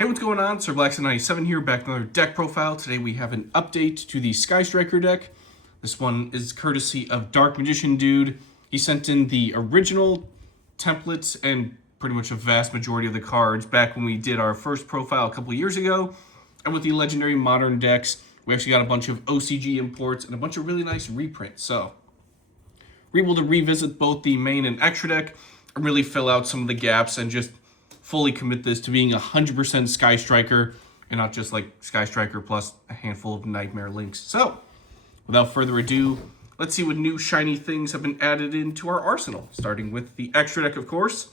Hey, what's going on? Sir Blackson97 here, back with another deck profile. Today we have an update to the Sky Striker deck. This one is courtesy of DarkMagicianDude. He sent in the original templates and pretty much a vast majority of the cards back when we did our first profile a couple years ago. And with the legendary modern decks, we actually got a bunch of OCG imports and a bunch of really nice reprints. So we're able to revisit both the main and extra deck and really fill out some of the gaps and just fully commit this to being 100% Sky Striker and not just like Sky Striker plus a handful of Nightmare links. So without further ado, let's see what new shiny things have been added into our arsenal. Starting with the extra deck, of course.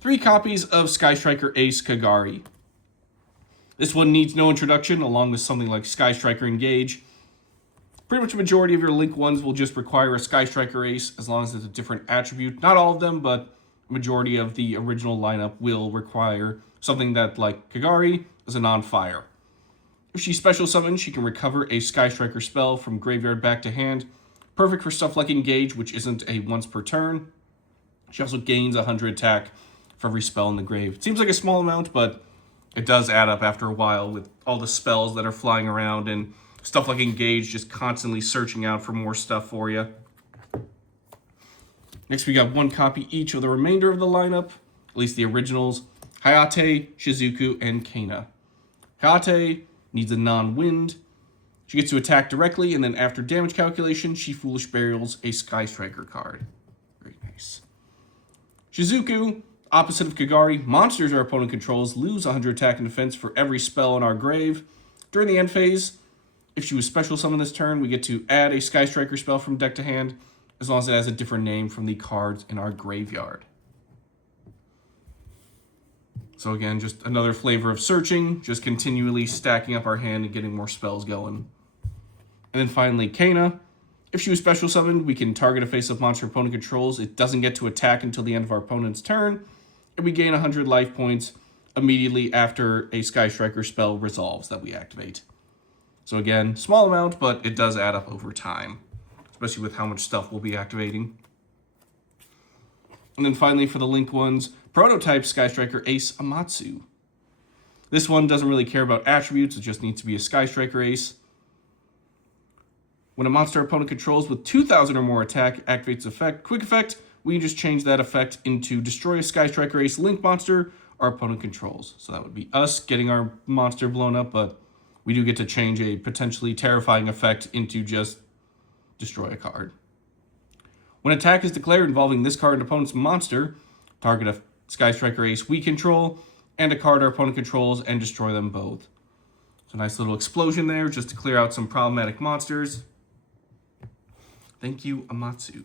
3 copies of Sky Striker Ace Kagari. This one needs no introduction, along with something like Sky Striker Engage. Pretty much a majority of your link ones will just require a Sky Striker Ace, as long as it's a different attribute. Not all of them, but majority of the original lineup will require something that, like Kagari, is a non-fire. If she special summons, she can recover a Sky Striker spell from graveyard back to hand. Perfect for stuff like Engage, which isn't a once per turn. She also gains 100 attack for every spell in the grave. It seems like a small amount, but it does add up after a while with all the spells that are flying around and stuff like Engage just constantly searching out for more stuff for you. Next, we got 1 copy each of the remainder of the lineup, at least the originals, Hayate, Shizuku, and Kana. Hayate needs a non-wind. She gets to attack directly, and then after damage calculation, she Foolish Burials a Sky Striker card. Very nice. Shizuku, opposite of Kagari, monsters our opponent controls lose 100 attack and defense for every spell in our grave. During the end phase, if she was special summoned this turn, we get to add a Sky Striker spell from deck to hand, as long as it has a different name from the cards in our graveyard. So again, just another flavor of searching, just continually stacking up our hand and getting more spells going. And then finally, Kana. If she was special summoned, we can target a face-up monster opponent controls. It doesn't get to attack until the end of our opponent's turn, and we gain 100 life points immediately after a Sky Striker spell resolves that we activate. So again, small amount, but it does add up over time, especially with how much stuff we'll be activating. And then finally, for the link ones, Prototype Sky Striker Ace Amatsu. This one doesn't really care about attributes, it just needs to be a Sky Striker Ace. When a monster opponent controls with 2,000 or more attack activates quick effect, we just change that effect into destroy a Sky Striker Ace link monster our opponent controls. So that would be us getting our monster blown up, but we do get to change a potentially terrifying effect into just destroy a card. When attack is declared involving this card and opponent's monster, target a Sky Striker Ace we control and a card our opponent controls and destroy them both. So nice little explosion there just to clear out some problematic monsters. Thank you, Amatsu.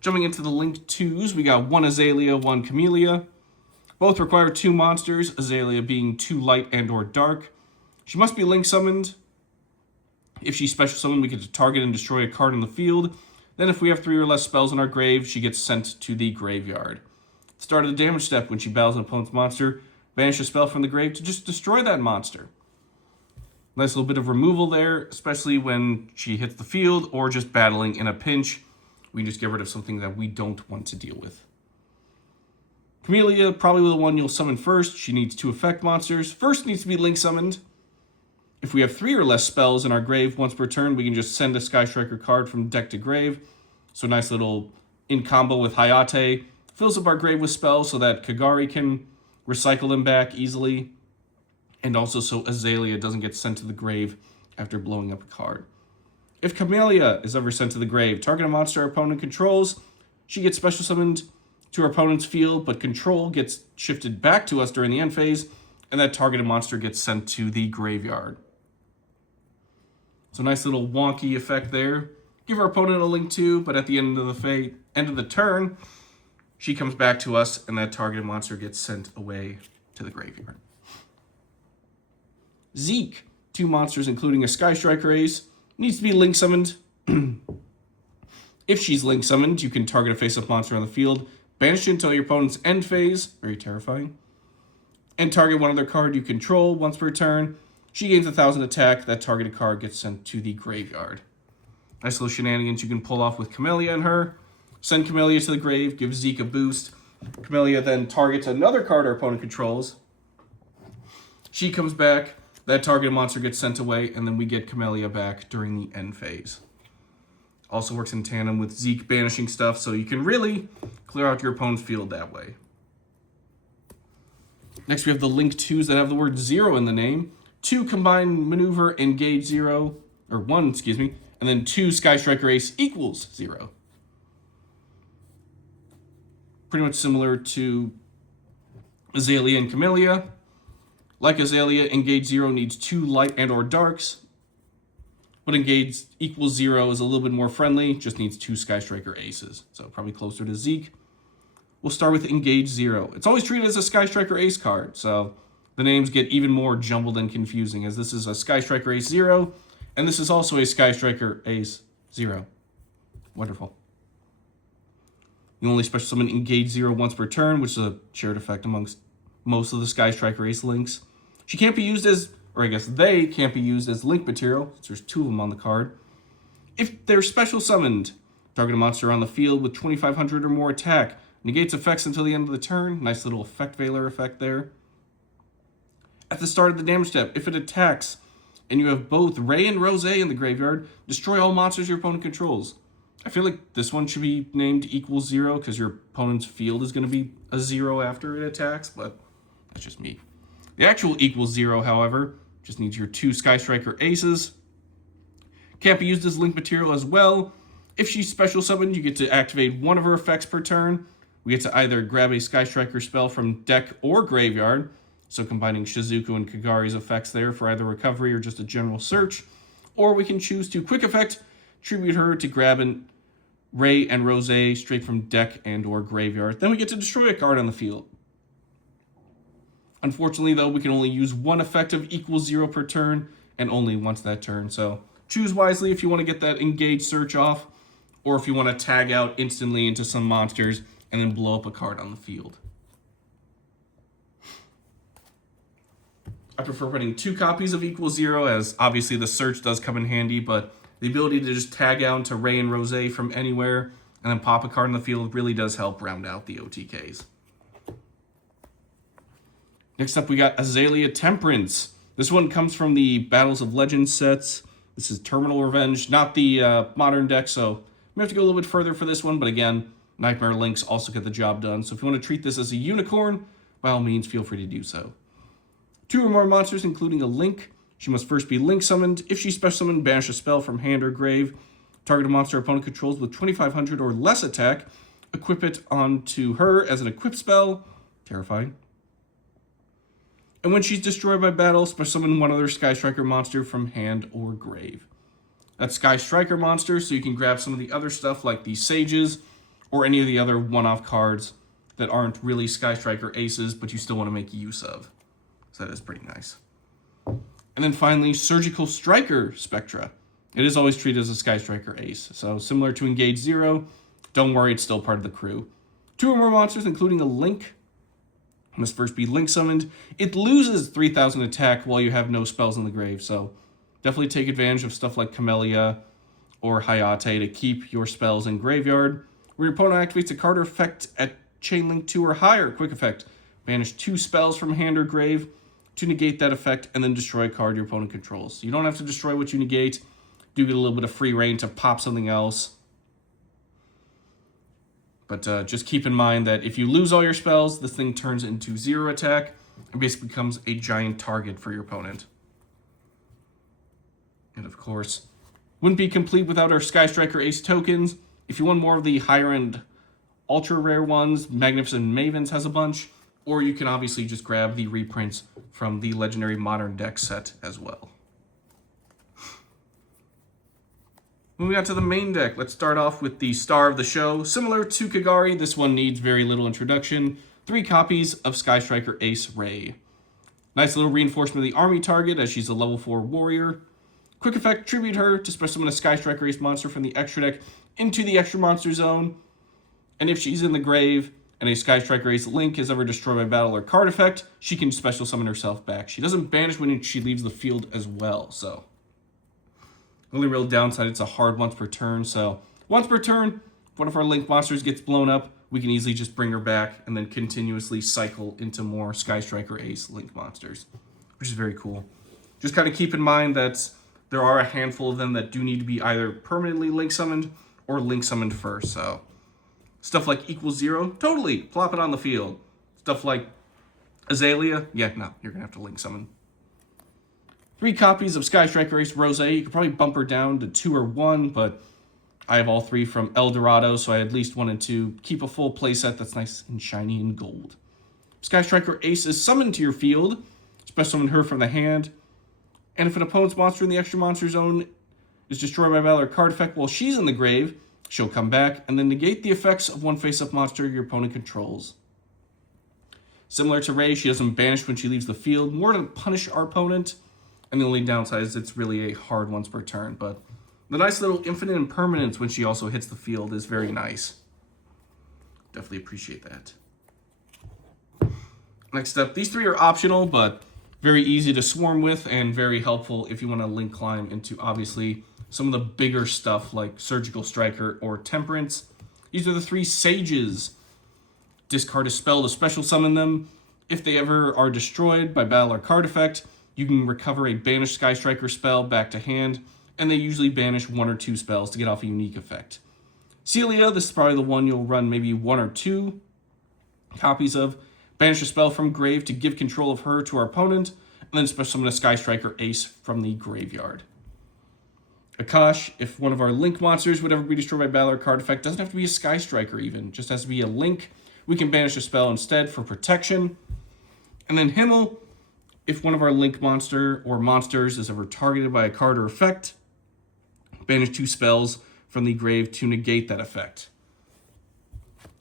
Jumping into the linked 2s, we got 1 Azalea, 1 Camellia. Both require 2 monsters, Azalea being 2 light and or dark. She must be link summoned. If she's special summoned, we get to target and destroy a card in the field. Then if we have 3 or less spells in our grave, she gets sent to the graveyard. At the start of the damage step, when she battles an opponent's monster, banish a spell from the grave to just destroy that monster. Nice little bit of removal there, especially when she hits the field or just battling in a pinch. We can just get rid of something that we don't want to deal with. Camellia, probably the one you'll summon first. She needs 2 effect monsters. First needs to be link summoned. If we have 3 or less spells in our grave once per turn, we can just send a Sky Striker card from deck to grave. So nice little in combo with Hayate. Fills up our grave with spells so that Kagari can recycle them back easily. And also so Azalea doesn't get sent to the grave after blowing up a card. If Camellia is ever sent to the grave, target a monster our opponent controls. She gets special summoned to our opponent's field, but control gets shifted back to us during the end phase, and that targeted monster gets sent to the graveyard. So nice little wonky effect there. Give our opponent a link too, but at the end of the turn, she comes back to us, and that targeted monster gets sent away to the graveyard. Zeke, 2 monsters including a Sky Striker Ace, needs to be link summoned. If she's link summoned, you can target a face-up monster on the field, banish it until your opponent's end phase, very terrifying, and target one other card you control once per turn. She gains 1,000 attack, that targeted card gets sent to the graveyard. Nice little shenanigans you can pull off with Camellia and her. Send Camellia to the grave, give Zeke a boost. Camellia then targets another card our opponent controls, She comes back, that targeted monster gets sent away, and then we get Camellia back during the end phase. Also works in tandem with Zeke banishing stuff, so you can really clear out your opponent's field that way. Next, we have the Link 2s that have the word 0 in the name. 2 combined maneuver, engage 0, or 1, excuse me, and then 2 Sky Striker Ace equals 0. Pretty much similar to Azalea and Camellia. Like Azalea, engage 0 needs 2 light and or darks, but engage equals 0 is a little bit more friendly, just needs 2 Sky Striker Aces, so probably closer to Zeke. We'll start with engage 0. It's always treated as a Sky Striker Ace card, so the names get even more jumbled and confusing, as this is a Sky Striker Ace 0, and this is also a Sky Striker Ace 0. Wonderful. You only special summon engage 0 once per turn, which is a shared effect amongst most of the Sky Striker Ace links. She can't be used as, or I guess they can't be used as link material, since there's 2 of them on the card. If they're special summoned, target a monster on the field with 2,500 or more attack, negates effects until the end of the turn. Nice little effect veiler effect there. At the start of the damage step, if it attacks and you have both Ray and Rose in the graveyard, destroy all monsters your opponent controls. I feel like this one should be named equals 0 because your opponent's field is going to be a 0 after it attacks, but that's just me. The actual equals 0, however, just needs your 2 Sky Striker Aces. Can't be used as link material as well. If she's special summoned, you get to activate one of her effects per turn. We get to either grab a Sky Striker spell from deck or graveyard, so combining Shizuku and Kagari's effects there for either recovery or just a general search, or we can choose to quick effect, tribute her to grab an Ray and Rose straight from deck and or graveyard. Then we get to destroy a card on the field. Unfortunately, though, we can only use one effect of equals 0 per turn, and only once that turn, so choose wisely if you want to get that engage search off, or if you want to tag out instantly into some monsters and then blow up a card on the field. I prefer running 2 copies of equals 0, as obviously the search does come in handy, but the ability to just tag out into Ray and Rose from anywhere and then pop a card in the field really does help round out the OTKs. Next up, we got Azalea Temperance. This one comes from the Battles of Legends sets. This is Terminal Revenge, not the modern deck, so we have to go a little bit further for this one, but again, Nightmare Links also get the job done, so if you want to treat this as a unicorn, by all means, feel free to do so. 2 or more monsters, including a Link. She must first be Link summoned. If she's special summoned, banish a spell from hand or grave. Target a monster opponent controls with 2,500 or less attack. Equip it onto her as an equip spell. Terrifying. And when she's destroyed by battle, special summon one other Sky Striker monster from hand or grave. That's Sky Striker monster, so you can grab some of the other stuff like the Sages or any of the other one-off cards that aren't really Sky Striker Aces, but you still want to make use of. So that is pretty nice. And then finally, Surgical Striker Spectra. It is always treated as a Sky Striker Ace, so similar to Engage 0, don't worry, it's still part of the crew. 2 or more monsters, including a Link, must first be Link summoned. It loses 3,000 attack while you have no spells in the grave, so definitely take advantage of stuff like Camellia or Hayate to keep your spells in graveyard. Where your opponent activates a card or effect at Chain Link 2 or higher, quick effect. Banish 2 spells from hand or grave to negate that effect, and then destroy a card your opponent controls. So you don't have to destroy what you negate. Do get a little bit of free reign to pop something else. But just keep in mind that if you lose all your spells, this thing turns into 0 attack and basically becomes a giant target for your opponent. And of course, wouldn't be complete without our Sky Striker Ace tokens. If you want more of the higher end ultra rare ones, Magnificent Mavens has a bunch, or you can obviously just grab the reprints from the Legendary Modern deck set as well. Moving on to the main deck, let's start off with the star of the show. Similar to Kagari, this one needs very little introduction. 3 copies of Sky Striker Ace Ray. Nice little reinforcement of the army target as she's a level 4 warrior. Quick effect, tribute her to special summon a Sky Striker Ace monster from the extra deck into the extra monster zone. And if she's in the grave and a Sky Striker Ace Link is ever destroyed by battle or card effect, she can special summon herself back. She doesn't banish when she leaves the field as well, so. Only real downside, it's a hard once per turn, so once per turn, if one of our Link monsters gets blown up, we can easily just bring her back and then continuously cycle into more Sky Striker Ace Link monsters, which which is very cool. Just kind of keep in mind that there are a handful of them that do need to be either permanently link summoned or link summoned first. So stuff like =0, totally plop it on the field. Stuff like Azalea, yeah, no, you're gonna have to link summon. 3 copies of Sky Striker Ace Rose. You could probably bump her down to 2 or 1, but I have all 3 from El Dorado, so I at least wanted to keep a full playset that's nice and shiny and gold. Sky Striker Ace is summoned to your field. Special summon her from the hand. And if an opponent's monster in the extra monster zone is destroyed by battle or card effect while she's in the grave, she'll come back and then negate the effects of one face-up monster your opponent controls. Similar to Ray, she doesn't banish when she leaves the field, more to punish our opponent. And the only downside is it's really a hard once per turn. But the nice little infinite impermanence when she also hits the field is very nice. Definitely appreciate that. Next up, these 3 are optional, but very easy to swarm with and very helpful if you want to link climb into, obviously, some of the bigger stuff like Surgical Striker or Temperance. These are the 3 Sages. Discard a spell to special summon them. If they ever are destroyed by battle or card effect, you can recover a banished Sky Striker spell back to hand, and they usually banish 1 or 2 spells to get off a unique effect. Celia, this is probably the one you'll run maybe 1 or 2 copies of. Banish a spell from grave to give control of her to our opponent, and then special summon a Sky Striker Ace from the graveyard. Akash, if one of our link monsters would ever be destroyed by battle or card effect, doesn't have to be a Sky Striker even, just has to be a link. We can banish a spell instead for protection. And then Himmel, if one of our link monster or monsters is ever targeted by a card or effect, banish 2 spells from the grave to negate that effect.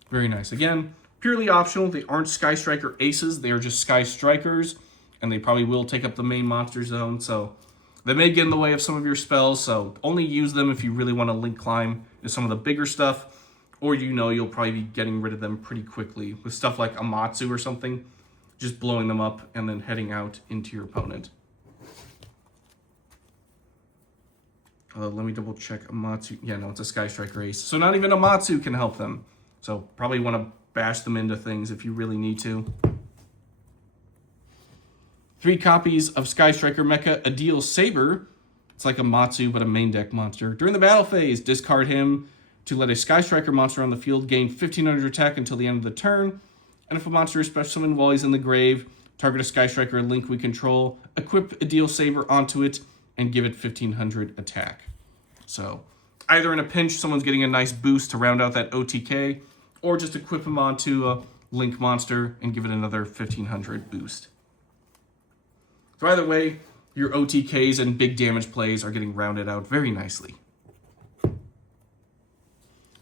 Very nice. Again, purely optional. They aren't Sky Striker Aces. They are just Sky Strikers, and they probably will take up the main monster zone. So they may get in the way of some of your spells, so only use them if you really want to link climb to some of the bigger stuff, or you know you'll probably be getting rid of them pretty quickly with stuff like Amatsu or something, just blowing them up and then heading out into your opponent. Let me double check Amatsu. Yeah, no, it's a Sky Striker Ace. So not even Amatsu can help them. So probably want to bash them into things if you really need to. 3 copies of Sky Striker Mecha Adil Saber. It's like a Matsu, but a main deck monster. During the battle phase, discard him to let a Sky Striker monster on the field gain 1500 attack until the end of the turn. And if a monster is special summoned while he's in the grave, target a Sky Striker link we control, equip Adil Saber onto it, and give it 1500 attack. So either in a pinch, someone's getting a nice boost to round out that OTK, or just equip him onto a link monster and give it another 1500 boost. So either way, your OTKs and big damage plays are getting rounded out very nicely.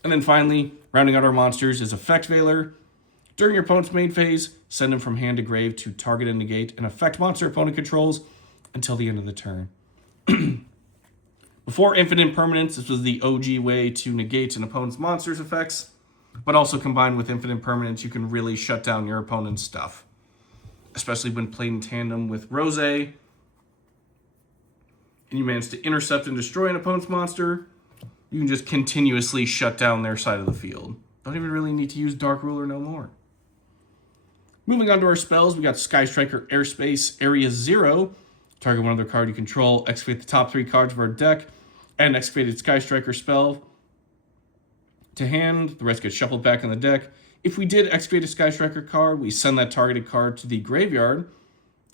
And then finally, rounding out our monsters is Effect Veiler. During your opponent's main phase, send him from hand to grave to target and negate an effect monster opponent controls until the end of the turn. Before Infinite Impermanence, this was the OG way to negate an opponent's monster's effects, but also combined with Infinite Impermanence, you can really shut down your opponent's stuff, especially when played in tandem with Rose, and you manage to intercept and destroy an opponent's monster. You can just continuously shut down their side of the field. Don't even really need to use Dark Ruler no more. Moving on to our spells, we got Sky Striker Airspace Area 0. Target one other card you control, excavate the top 3 cards of our deck, and excavated Sky Striker spell to hand. The rest gets shuffled back in the deck. If we did excavate a Sky Striker card, we send that targeted card to the graveyard.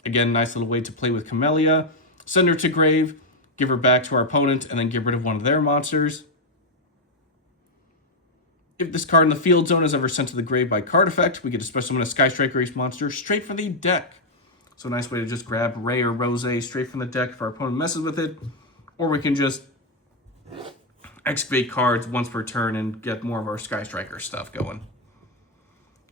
Again, nice little way to play with Camellia. Send her to grave, give her back to our opponent, and then get rid of one of their monsters. If this card in the field zone is ever sent to the grave by card effect, we get to special summon a Sky Striker Ace monster straight from the deck. So a nice way to just grab Ray or Rose straight from the deck if our opponent messes with it. Or we can just excavate cards once per turn and get more of our Sky Striker stuff going.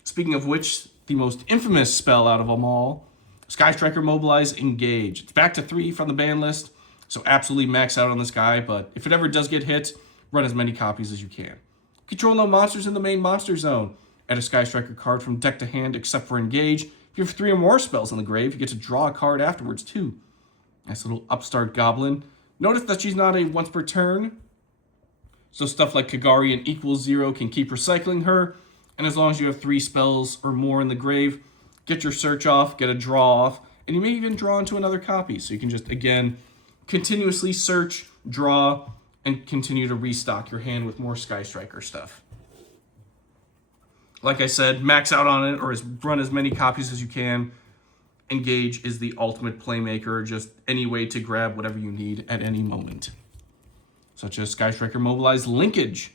Speaking of which, the most infamous spell out of them all, Sky Striker Mobilize Engage. It's back to 3 from the ban list, so absolutely max out on this guy, but if it ever does get hit, run as many copies as you can. Control no monsters in the main monster zone. Add a Sky Striker card from deck to hand except for Engage. If you have 3 or more spells in the grave, you get to draw a card afterwards too. Nice little upstart goblin. Notice that she's not a once per turn, so stuff like Kagari and =0 can keep recycling her, and as long as you have 3 spells or more in the grave, get your search off, get a draw off, and you may even draw into another copy. So you can just, again, continuously search, draw, and continue to restock your hand with more Sky Striker stuff. Like I said, max out on it or run as many copies as you can. Engage is the ultimate playmaker, just any way to grab whatever you need at any moment. Such as Sky Striker Mobilize Linkage.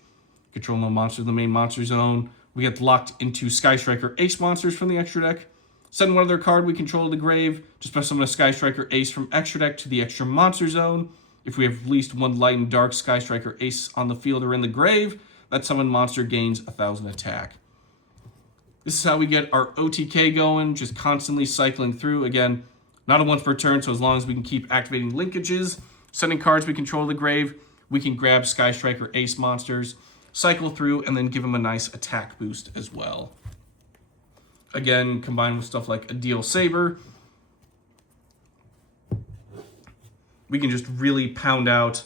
Control no monster in the main monster zone. We get locked into Sky Striker Ace monsters from the extra deck. Send one of their card we control to the grave. Just by summon a Sky Striker Ace from extra deck to the extra monster zone. If we have at least one light and dark Sky Striker Ace on the field or in the grave, that summoned monster gains 1,000 attack. This is how we get our OTK going, just constantly cycling through. Again, not a once per turn, so as long as we can keep activating linkages, sending cards we control to the grave, we can grab Sky Striker Ace monsters, cycle through, and then give them a nice attack boost as well. Again, combined with stuff like a Deal Saber, we can just really pound out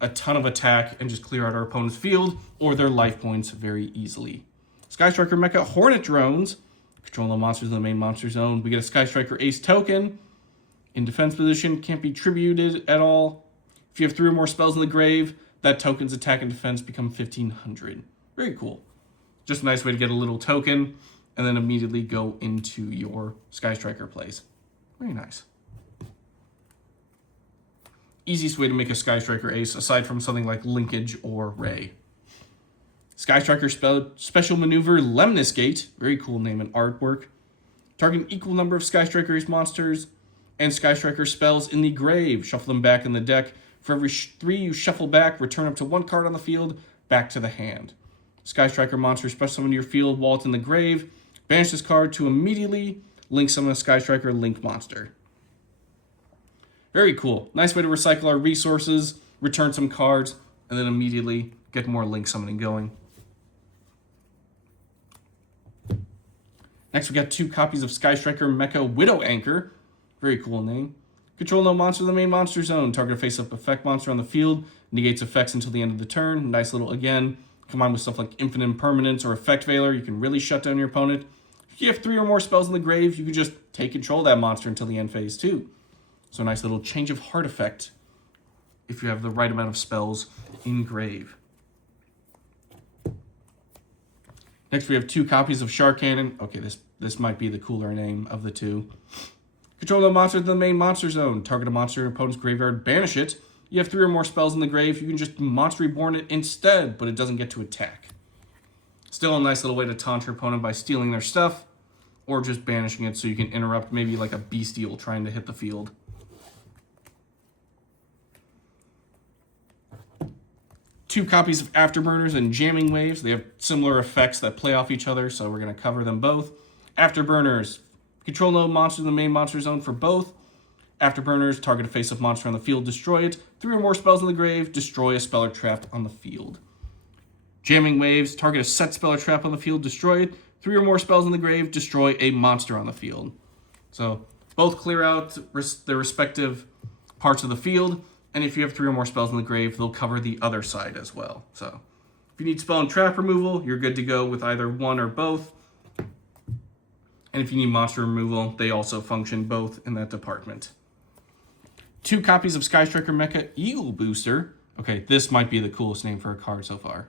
a ton of attack and just clear out our opponent's field or their life points very easily. Sky Striker Mecha Hornet Drones. Control no monsters in the main monster zone. We get a Sky Striker Ace token. In defense position, can't be tributed at all. If you have 3 or more spells in the grave, that token's attack and defense become 1,500. Very cool. Just a nice way to get a little token and then immediately go into your Sky Striker plays. Very nice. Easiest way to make a Sky Striker Ace, aside from something like Linkage or Ray. Sky Striker Special Maneuver Lemnis Gate. Very cool name and artwork. Target an equal number of Sky Striker Ace monsters and Sky Striker spells in the grave. Shuffle them back in the deck. For every 3 you shuffle back, return up to 1 card on the field, back to the hand. Sky Striker monster special summon to your field while it's in the grave. Banish this card to immediately link summon a Sky Striker Link monster. Very cool. Nice way to recycle our resources, return some cards, and then immediately get more link summoning going. Next, we got 2 copies of Sky Striker Mecha Widow Anchor. Very cool name. Control no monster in the main monster zone. Target a face-up effect monster on the field. Negates effects until the end of the turn. Nice little, again, combined with stuff like Infinite Impermanence or Effect Veiler, you can really shut down your opponent. If you have 3 or more spells in the grave, you can just take control of that monster until the end phase too. So a nice little change of heart effect if you have the right amount of spells in grave. Next, we have 2 copies of Shark Cannon. Okay, this might be the cooler name of the 2. Control the monster in the main monster zone. Target a monster in your opponent's graveyard, banish it. You have 3 or more spells in the grave, you can just Monster Reborn it instead, but it doesn't get to attack. Still a nice little way to taunt your opponent by stealing their stuff, or just banishing it so you can interrupt maybe like a Bestial trying to hit the field. Two copies of Afterburners and Jamming Waves. They have similar effects that play off each other, so we're going to cover them both. Afterburners. Control no monster in the main monster zone for both. Afterburners, target a face-up monster on the field, destroy it. 3 or more spells in the grave, destroy a spell or trap on the field. Jamming Waves, target a set spell or trap on the field, destroy it. 3 or more spells in the grave, destroy a monster on the field. So both clear out their respective parts of the field. And if you have 3 or more spells in the grave, they'll cover the other side as well. So if you need spell and trap removal, you're good to go with either one or both. And if you need monster removal, they also function both in that department. 2 copies of Sky Striker Mecha Eagle Booster. Okay, this might be the coolest name for a card so far.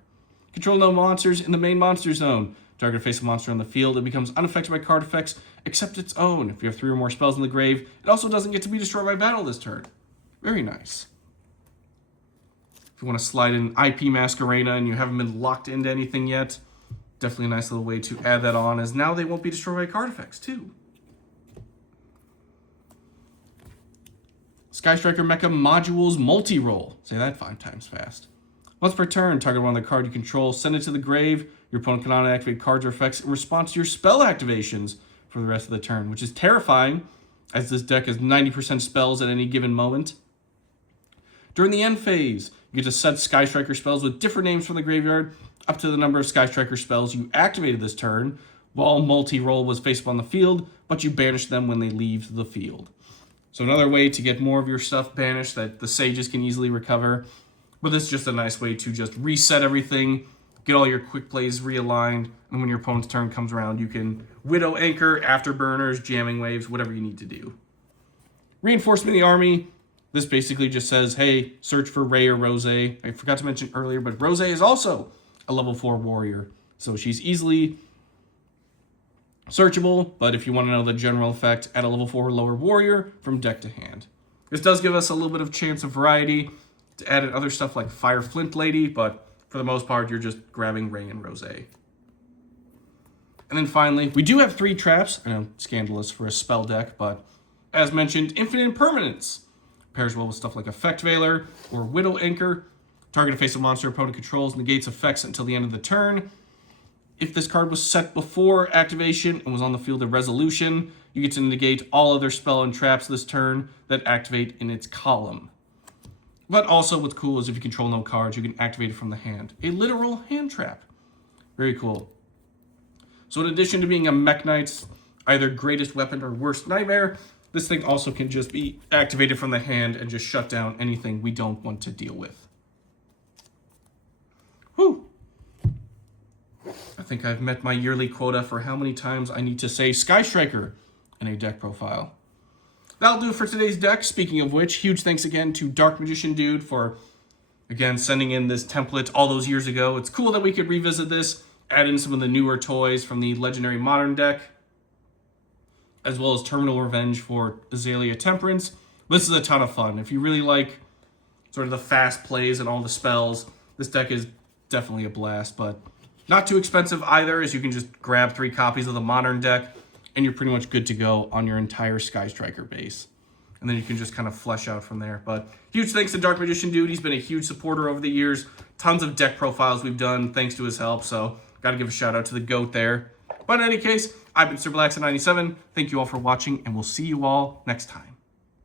Control no monsters in the main monster zone. Target a face-up monster on the field. It becomes unaffected by card effects except its own. If you have 3 or more spells in the grave, it also doesn't get to be destroyed by battle this turn. Very nice. If you want to slide in IP Masquerena and you haven't been locked into anything yet, definitely a nice little way to add that on, as now they won't be destroyed by card effects too. Sky Striker Mecha Modules Multi-Roll. Say that 5 times fast. Once per turn, target one of the card you control, send it to the grave. Your opponent cannot activate cards or effects in response to your spell activations for the rest of the turn, which is terrifying, as this deck has 90% spells at any given moment. During the end phase, you get to set Sky Striker spells with different names from the graveyard up to the number of Sky Striker spells you activated this turn, while multi-roll was face up on the field, but you banish them when they leave the field. So another way to get more of your stuff banished that the sages can easily recover, but this is just a nice way to just reset everything, get all your quick plays realigned, and when your opponent's turn comes around, you can YuGiOh Anchor, Afterburners, Jamming Waves, whatever you need to do. Reinforcement of the Army. This basically just says, hey, search for Ray or Rose. I forgot to mention earlier, but Rose is also a level 4 warrior. So she's easily searchable, but if you want to know the general effect, add a level 4 or lower warrior from deck to hand. This does give us a little bit of chance of variety to add in other stuff like Fire Flint Lady, but for the most part, you're just grabbing Ray and Rose. And then finally, we do have 3 traps. I know, scandalous for a spell deck, but as mentioned, Infinite Impermanence. Pairs well with stuff like Effect Veiler or YuGiOh Anchor. Target a face of monster opponent controls, negates effects until the end of the turn. If this card was set before activation and was on the field of resolution, you get to negate all other spell and traps this turn that activate in its column. But also what's cool is if you control no cards, you can activate it from the hand. A literal hand trap. Very cool. So in addition to being a Mech Knight's either greatest weapon or worst nightmare, this thing also can just be activated from the hand and just shut down anything we don't want to deal with. Whew. I think I've met my yearly quota for how many times I need to say Sky Striker in a deck profile. That'll do it for today's deck. Speaking of which, huge thanks again to DarkMagicianDude for, again, sending in this template all those years ago. It's cool that we could revisit this, add in some of the newer toys from the Legendary Modern deck, as well as Terminal Revenge for Azalea Temperance. This is a ton of fun. If you really like sort of the fast plays and all the spells, this deck is definitely a blast, but not too expensive either, as you can just grab 3 copies of the Modern deck, and you're pretty much good to go on your entire Sky Striker base. And then you can just kind of flesh out from there. But huge thanks to DarkMagicianDude. He's been a huge supporter over the years. Tons of deck profiles we've done thanks to his help, so got to give a shout out to the GOAT there. But in any case, I've been SuperLax97. Thank you all for watching, and we'll see you all next time.